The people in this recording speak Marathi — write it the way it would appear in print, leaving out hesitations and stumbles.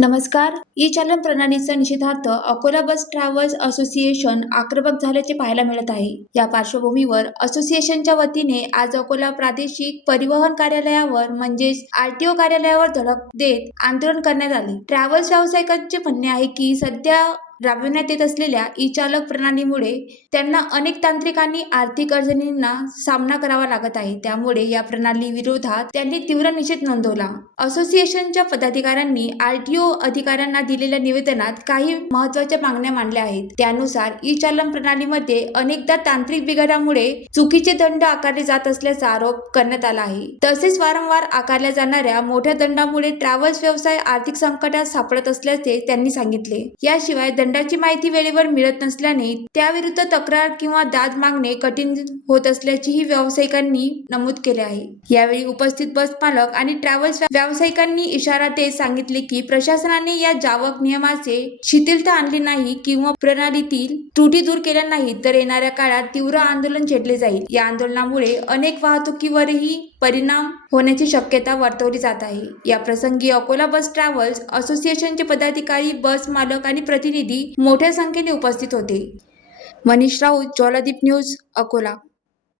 नमस्कार. ई-चालन प्रणालीचा निषेधार्थ अकोला बस ट्रॅव्हल्स असोसिएशन आक्रमक झाल्याचे पाहायला मिळत आहे. या पार्श्वभूमीवर असोसिएशनच्या वतीने आज अकोला प्रादेशिक परिवहन कार्यालयावर म्हणजेच आरटीओ कार्यालयावर धडक देत आंदोलन करण्यात आले. ट्रॅव्हल्स व्यावसायिकांचे म्हणणे आहे की सध्या राबविण्यात येत असलेल्या ई-चालक प्रणालीमुळे त्यांना अनेक तांत्रिक आणि आर्थिक अडचणींना सामना करावा लागत आहे. त्यामुळे या प्रणाली विरोधात त्यांनी तीव्र निषेध नोंदवला. असोसिएशनच्या पदाधिकाऱ्यांनी आरटीओ अधिकाऱ्यांना दिलेल्या निवेदनात काही महत्त्वाच्या मागण्या मांडल्या आहेत. त्यानुसार ई-चालन प्रणालीमध्ये अनेकदा तांत्रिक बिघाडामुळे चुकीचे दंड आकारले जात असल्याचा आरोप करण्यात आला आहे. तसेच वारंवार आकारल्या जाणाऱ्या मोठ्या दंडामुळे ट्रॅव्हल्स व्यवसाय आर्थिक संकटात सापडत असल्याचे त्यांनी सांगितले. याशिवाय दंडाची माहिती वेळेवर मिळत नसल्याने त्याविरुद्ध तक्रार किंवा दाद मागणे कठीण होत असल्याचेही व्यावसायिकांनी नमूद केले आहे. यावेळी उपस्थित बस मालक आणि ट्रॅव्हल्स व्यावसायिकांनी इशारा देत सांगितले की प्रशासनाने या जावक नियमाचे शिथिलता आणली नाही किंवा प्रणालीतील त्रुटी दूर केल्या नाहीत तर येणाऱ्या काळात तीव्र आंदोलन छेडले जाईल. या आंदोलनामुळे अनेक वाहतुकीवरही परिणाम होण्याची शक्यता वर्तवली जात आहे. या प्रसंगी अकोला बस ट्रॅव्हल्स असोसिएशनचे पदाधिकारी, बस मालक आणि प्रतिनिधी मोठ्या संख्येने उपस्थित होते. मनीष राऊत, ज्वालादीप न्यूज, अकोला.